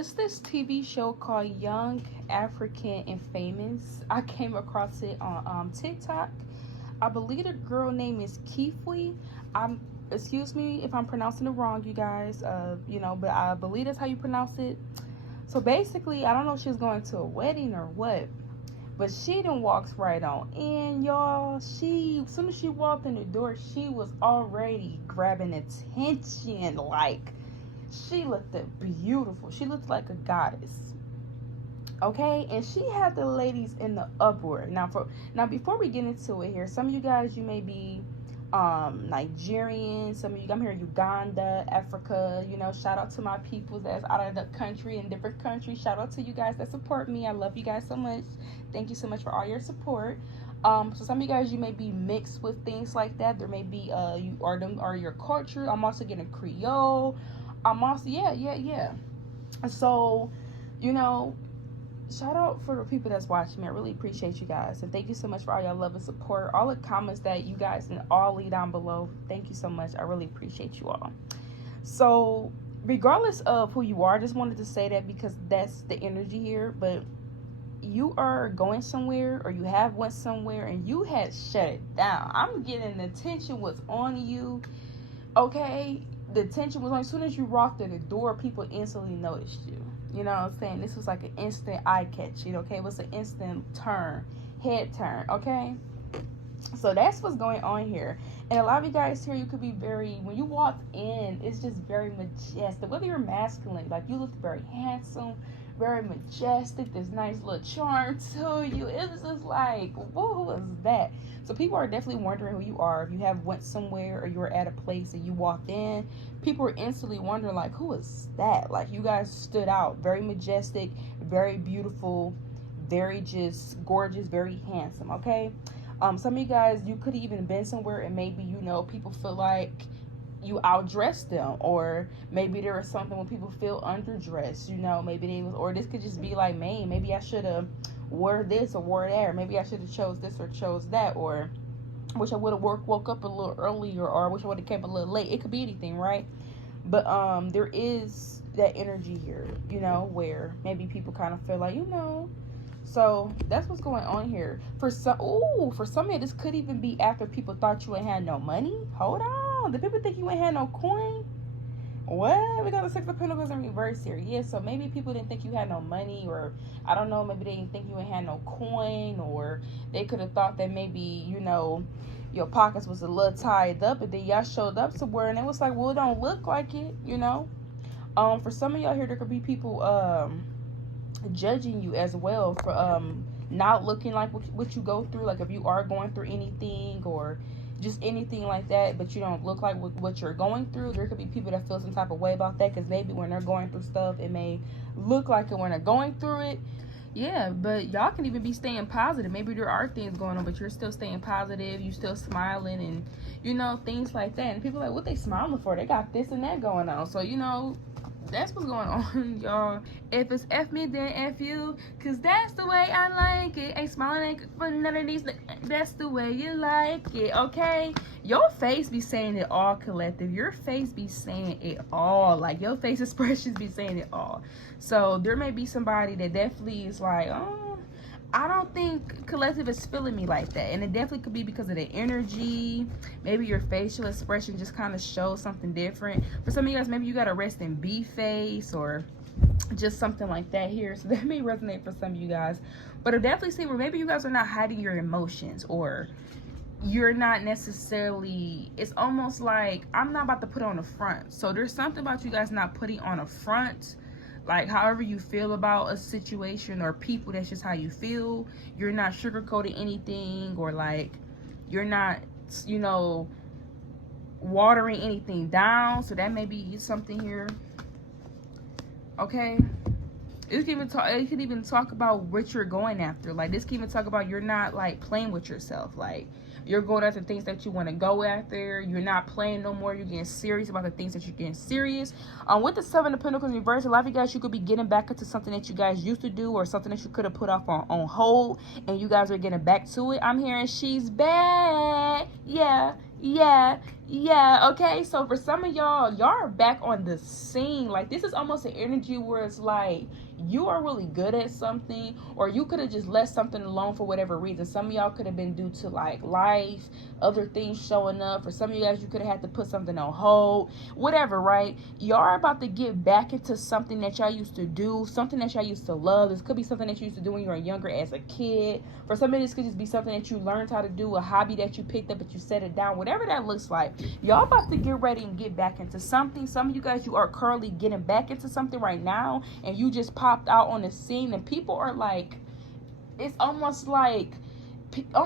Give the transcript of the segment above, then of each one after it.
it's this TV show called Young, African, and Famous. I came across it on TikTok. I believe the girl name is Kifui. Excuse me if I'm pronouncing it wrong, you guys. But I believe that's how you pronounce it. So basically, I don't know if she was going to a wedding or what, but she done walks right on in, y'all. As soon as she walked in the door, she was already grabbing attention. Like, she looked beautiful. She looked like a goddess. Okay, and she had the ladies in the uproar. Now before we get into it here, some of you guys, you may be Nigerian, some of you, I'm here in Uganda, Africa, shout out to my people that's out of the country, in different countries. Shout out to you guys that support me. I love you guys so much. Thank you so much for all your support. So some of you guys, you may be mixed with things like that. There may be you are your culture. I'm also getting Creole. I'm also yeah. So shout out for the people that's watching me. I really appreciate you guys, and thank you so much for all your love and support, all the comments that you guys can all leave down below. Thank you so much. I really appreciate you all. So regardless of who you are, I just wanted to say that because that's the energy here. But you are going somewhere, or you have went somewhere, and you had shut it down. I'm getting the attention was on you. Okay, the attention was on. As soon as you walked in the door, people instantly noticed you. You know what I'm saying? This was like an instant eye catching, okay? It was an instant head turn, okay? So that's what's going on here. And a lot of you guys here, you could be when you walk in, it's just very majestic. Whether you're masculine, like you look very handsome, very majestic, this nice little charm to you. It's just like, who was that? So people are definitely wondering who you are. If you have went somewhere or you were at a place and you walked in, people are instantly wondering, like, who is that? Like, you guys stood out. Very majestic, very beautiful, very just gorgeous, very handsome, okay? Some of you guys, you could have even been somewhere and maybe, people feel like you outdressed them, or maybe there was something when people feel underdressed, maybe they was, or this could just be like, man, maybe I should have wore this or wore that, or maybe I should have chose this or chose that, or wish I would have woke up a little earlier, or I wish I would have kept a little late. It could be anything, right? But there is that energy here, where maybe people kind of feel like, so that's what's going on here. For some of you, this could even be after people thought you ain't had no money. Hold on. Did people think you ain't had no coin? What? We got the Six of Pentacles in reverse here. Yeah, so maybe people didn't think you had no money, or I don't know, maybe they didn't think you ain't had no coin, or they could have thought that maybe, your pockets was a little tied up, and then y'all showed up somewhere and it was like, well, it don't look like it, For some of y'all here, there could be people judging you as well for not looking like what you go through. Like if you are going through anything or just anything like that, but you don't look like what you're going through, there could be people that feel some type of way about that, because maybe when they're going through stuff, it may look like it when they're going through it. Yeah, but y'all can even be staying positive. Maybe there are things going on, but you're still staying positive, you still smiling, and things like that. And people are like, what they smiling for? They got this and that going on. So that's what's going on, y'all. If it's F me, then F you, because that's the way I like it. Ain't smiling for none of these. That's the way you like it, okay? Your face be saying it all, collective. Your face be saying it all. Like, your face expressions be saying it all. So there may be somebody that definitely is like, oh, I don't think collective is feeling me like that. And it definitely could be because of the energy. Maybe your facial expression just kind of shows something different. For some of you guys, maybe you got a rest in B face or just something like that here. So that may resonate for some of you guys. But I'll definitely see where maybe you guys are not hiding your emotions, or you're not necessarily, it's almost like, I'm not about to put on a front. So there's something about you guys not putting on a front. Like, however you feel about a situation or people, that's just how you feel. You're not sugarcoating anything, or like you're not, watering anything down. So that may be something here. Okay. It can even talk about what you're going after. Like, this can even talk about you're not like playing with yourself. Like, you're going after things that you want to go after. You're not playing no more. You're getting serious about the things that you're getting serious. With the Seven of Pentacles in reverse, a lot of you guys, you could be getting back into something that you guys used to do, or something that you could have put off on hold, and you guys are getting back to it. I'm hearing she's back. Yeah. Yeah, okay. So for some of y'all are back on the scene. Like, this is almost an energy where it's like you are really good at something, or you could have just let something alone for whatever reason. Some of y'all could have been due to like life, other things showing up. For some of you guys, you could have had to put something on hold, whatever, right? Y'all are about to get back into something that y'all used to do, something that y'all used to love. This could be something that you used to do when you were younger as a kid. For some of this could just be something that you learned how to do, a hobby that you picked up but you set it down, whatever that looks like. Y'all about to get ready and get back into something. Some of you guys, you are currently getting back into something right now, and you just popped out on the scene, and people are like, it's almost like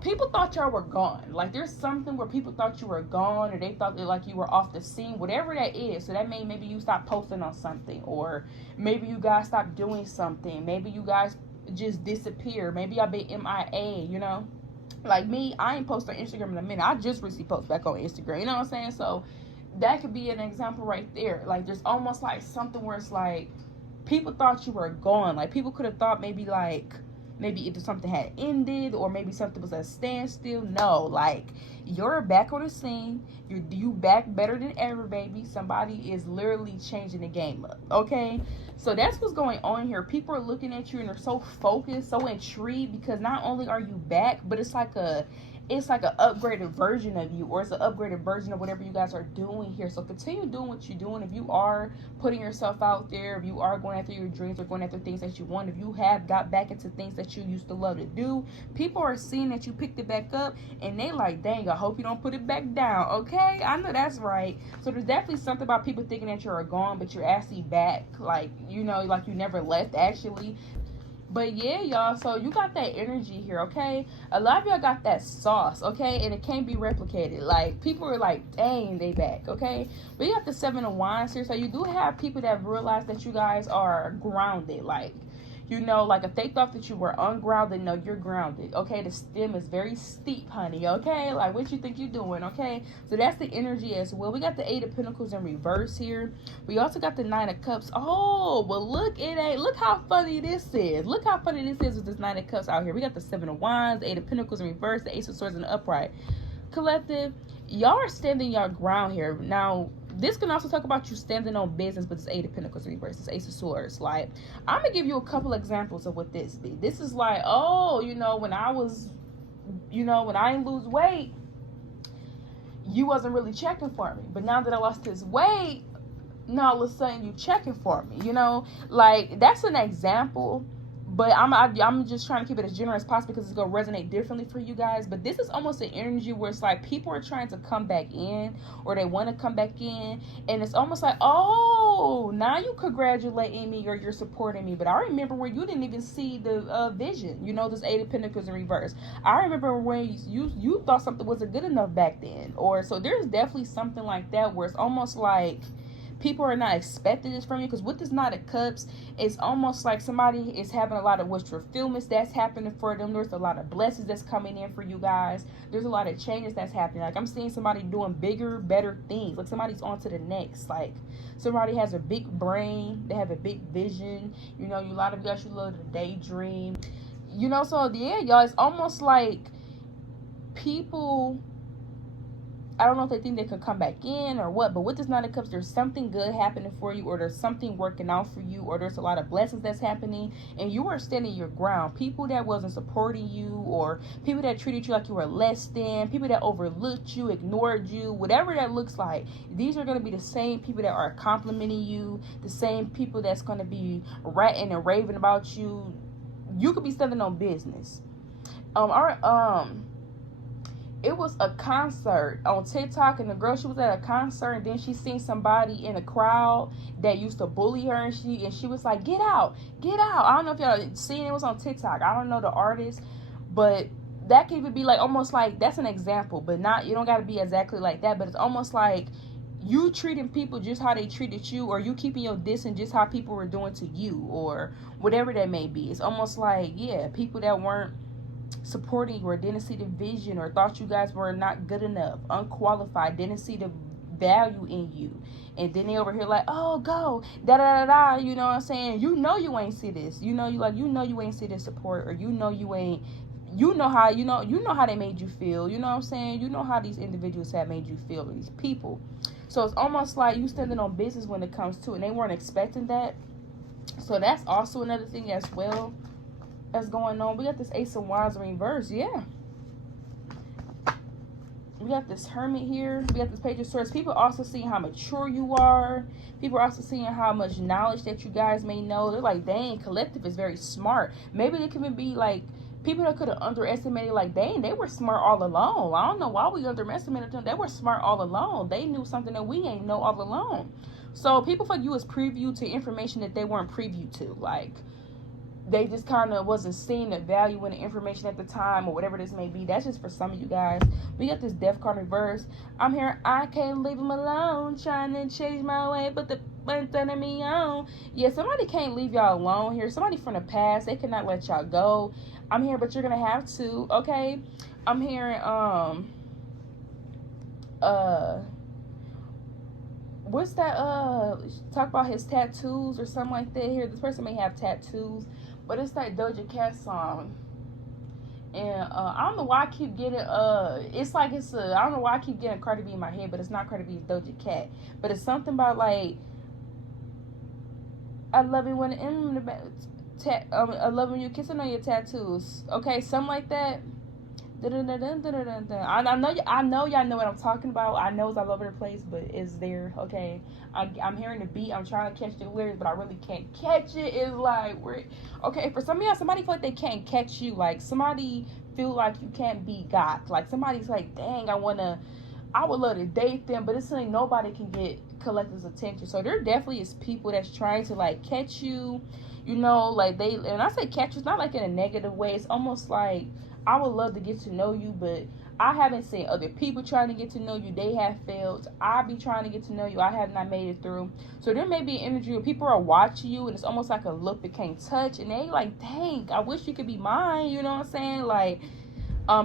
people thought y'all were gone. Like, there's something where people thought you were gone, or they thought that, like, you were off the scene, whatever that is. So that means maybe you stopped posting on something, or maybe you guys stopped doing something. Maybe you guys just disappeared. Maybe y'all been MIA, you know? Like me, I ain't posted on Instagram in a minute. I just recently posted back on Instagram. You know what I'm saying? So that could be an example right there. Like, there's almost like something where it's like people thought you were gone. Like, people could have thought maybe either something had ended, or maybe something was at a standstill. No, like, you're back on the scene. You back better than ever, baby. Somebody is literally changing the game up, okay? So that's what's going on here. People are looking at you and they're so focused, so intrigued, because not only are you back, but it's like an upgraded version of you, or it's an upgraded version of whatever you guys are doing here. So continue doing what you're doing. If you are putting yourself out there, if you are going after your dreams or going after things that you want, if you have got back into things that you used to love to do, people are seeing that you picked it back up, and they like, dang, I hope you don't put it back down, okay? I know that's right. So there's definitely something about people thinking that you're gone, but you're actually back, like, you know, like you never left, actually. But yeah, y'all, so you got that energy here, okay? A lot of y'all got that sauce, okay? And it can't be replicated. Like, people are like, dang, they back, okay? But you got the 7 of Wands here, so you do have people that realize that you guys are grounded. Like, you know, like, if they thought that you were ungrounded, no, you're grounded, okay? The stem is very steep, honey, okay? Like, what you think you're doing, okay? So that's the energy as well. We got the 8 of Pentacles in reverse here. We also got the 9 of Cups. Oh, well, look how funny this is. Look how funny this is with this 9 of Cups out here. We got the 7 of Wands, 8 of Pentacles in reverse, the Ace of Swords in the upright. Collective, y'all are standing your ground here. Now, this can also talk about you standing on business, but it's 8 of Pentacles in reverse. It's Ace of Swords. Like, I'm going to give you a couple examples of what this be. This is like, oh, you know, when I didn't lose weight, you wasn't really checking for me. But now that I lost this weight, now all of a sudden you checking for me, you know? Like, that's an example. But I'm just trying to keep it as generous as possible, because it's going to resonate differently for you guys. But this is almost an energy where it's like people are trying to come back in, or they want to come back in. And it's almost like, oh, now you congratulating me, or you're supporting me. But I remember where you didn't even see the vision. You know, this 8 of Pentacles in reverse. I remember when you thought something wasn't good enough back then. Or so there's definitely something like that where it's almost like people are not expecting this from you, because with this 9 of Cups, it's almost like somebody is having a lot of wish fulfillments that's happening for them. There's a lot of blessings that's coming in for you guys. There's a lot of changes that's happening. Like, I'm seeing somebody doing bigger, better things. Like, somebody's on to the next. Like, somebody has a big brain. They have a big vision. You know, a lot of you guys, you love to daydream. You know, so yeah, y'all, it's almost like people, I don't know if they think they could come back in or what, but with this 9 of Cups, there's something good happening for you, or there's something working out for you, or there's a lot of blessings that's happening, and you are standing your ground. People that wasn't supporting you, or people that treated you like you were less than, people that overlooked you, ignored you, whatever that looks like, these are going to be the same people that are complimenting you, the same people that's going to be ranting and raving about you. You could be standing on business. It was a concert on TikTok, and the girl, she was at a concert, and then she seen somebody in a crowd that used to bully her, and she was like, get out. I don't know if y'all seen it. It was on TikTok. I don't know the artist, but that could even be like, almost like, that's an example, but not, you don't got to be exactly like that, but it's almost like you treating people just how they treated you, or you keeping your distance just how people were doing to you, or whatever that may be. It's almost like, yeah, people that weren't supporting you, or didn't see the vision, or thought you guys were not good enough, unqualified, didn't see the value in you, and then they over here like, oh, go da da da da, you know what I'm saying? You know you ain't see this, you know you ain't see this support, or you know you ain't you know how they made you feel. You know what I'm saying? You know how these individuals have made you feel, these people. So it's almost like you standing on business when it comes to it, and they weren't expecting that. So that's also another thing as well that's going on. We got this Ace of Wands in reverse. Yeah. We got this Hermit here. We got this Page of Swords. People also seeing how mature you are. People are also seeing how much knowledge that you guys may know. They're like, dang, collective is very smart. Maybe they can be like people that could have underestimated, like, dang, they were smart all along. I don't know why we underestimated them. They were smart all along. They knew something that we ain't know all along. So people for you is preview to information that they weren't preview to. Like, they just kind of wasn't seeing the value in the information at the time, or whatever this may be. That's just for some of you guys. We got this Death card reverse. I'm here, I can't leave him alone, trying to change my way, but the button turning me on. Yeah, somebody can't leave y'all alone here. Somebody from the past, they cannot let y'all go. I'm here, but you're gonna have to, okay? I'm hearing, what's that, talk about his tattoos or something like that here. This person may have tattoos, but it's that Doja Cat song. And, I don't know why I keep getting, it's like it's I don't know why I keep getting Cardi B in my head, but it's not Cardi B, it's Doja Cat. But it's something about, like, I love it when I love when you kissing on your tattoos. Okay, something like that. I know y'all know what I'm talking about. I know it's all over the place, but it's there. Okay, I'm hearing the beat. I'm trying to catch the lyrics, but I really can't catch it. It's like, okay, for some of y'all, somebody feel like they can't catch you. Like, somebody feel like you can't be got. Like, somebody's like, dang, I would love to date them, but it's like nobody can get collective's attention. So there definitely is people that's trying to, like, catch you. You know, like, and I say catch you, it's not like in a negative way. It's almost like, I would love to get to know you, but I haven't seen other people trying to get to know you. They have failed. I be trying to get to know you. I have not made it through. So there may be an energy where people are watching you, and it's almost like a look that can't touch, and they like, dang, I wish you could be mine. You know what I'm saying? Like,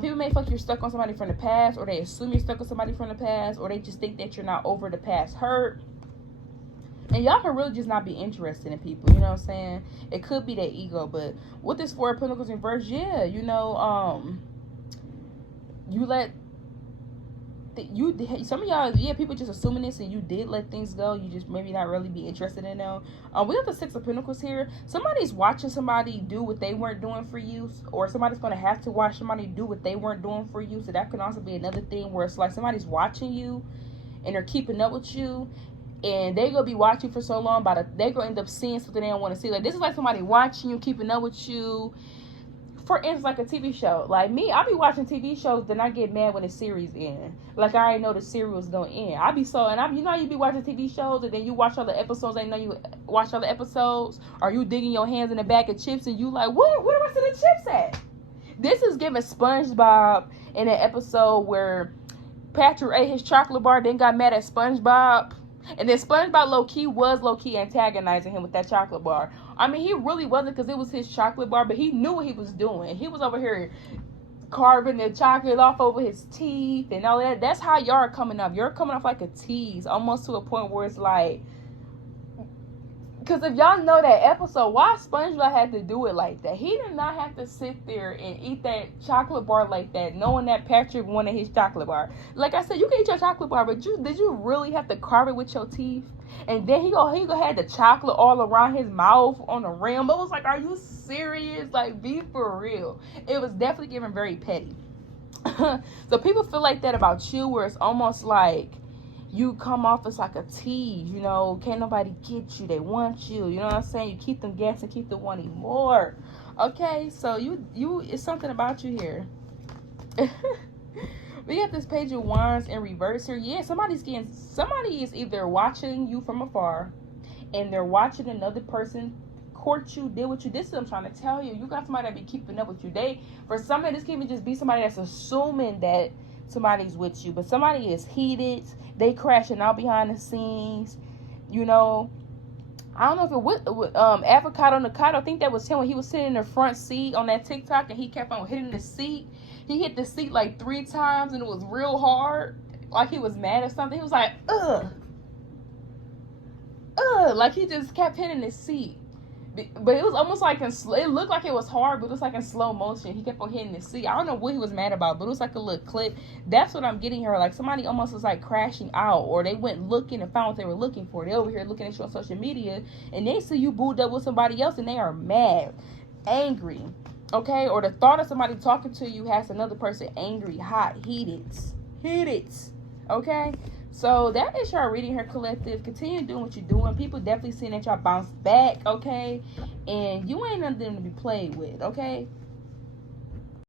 people may feel like you're stuck on somebody from the past, or they assume you're stuck on somebody from the past, or they just think that you're not over the past hurt. And y'all can really just not be interested in people, you know what I'm saying? It could be that ego, but with this Four of Pentacles reverse, yeah, you know, you let, some of y'all, yeah, people just assuming this, and you did let things go. You just maybe not really be interested in them. We got the Six of Pentacles here. Somebody's watching somebody do what they weren't doing for you, or somebody's going to have to watch somebody do what they weren't doing for you. So that could also be another thing where it's like somebody's watching you, and they're keeping up with you. And they gonna be watching for so long, they gonna end up seeing something they don't want to see. Like, this is like somebody watching you, keeping up with you. For instance, like a TV show. Like me, I be watching TV shows, then I get mad when the series end. Like, I already know the series was gonna end. You know, you be watching TV shows, and then you watch all the episodes. I know you watch all the episodes, or you digging your hands in a bag of chips, and you like, where the rest of the chips at? This is giving SpongeBob in an episode where Patrick ate his chocolate bar, then got mad at SpongeBob. And then SpongeBob low-key antagonizing him with that chocolate bar. I mean, he really wasn't, because it was his chocolate bar, but he knew what he was doing. He was over here carving the chocolate off over his teeth and all that. That's how y'all are coming off. You're coming off like a tease, almost to a point where it's like, because if y'all know that episode, why SpongeBob had to do it like that? He did not have to sit there and eat that chocolate bar like that, knowing that Patrick wanted his chocolate bar. Like I said, you can eat your chocolate bar, but did you really have to carve it with your teeth? And then he had the chocolate all around his mouth on the rim. It was like, are you serious? Like, be for real. It was definitely giving very petty. So people feel like that about you, where it's almost like you come off as like a tease, you know, can't nobody get you, they want you, you know what I'm saying? You keep them guessing, keep them wanting more. Okay, so you it's something about you here. We got this Page of Wands in reverse here. Yeah, somebody is either watching you from afar, and they're watching another person court you, deal with you. This is what I'm trying to tell you. You got somebody that be keeping up with you. For somebody, this can even just be somebody that's assuming that somebody's with you, but somebody is heated. They crashing out behind the scenes, you know. I don't know if it was Avocado Nakado. I think that was him when he was sitting in the front seat on that TikTok, and he kept on hitting the seat. He hit the seat like 3 times, and it was real hard, like he was mad or something. He was like, like he just kept hitting the seat. But it was almost like it looked like it was hard, but it was like in slow motion. He kept on hitting the seat. I don't know what he was mad about, but it was like a little clip. That's what I'm getting her. Like somebody almost was like crashing out, or they went looking and found what they were looking for. They over here looking at you on social media, and they see you booed up with somebody else, and they are mad, angry, okay? Or the thought of somebody talking to you has another person angry, hot, heated, okay? So that is y'all reading her collective. Continue doing what you're doing. People definitely seeing that y'all bounce back, okay? And you ain't nothing to be played with, okay?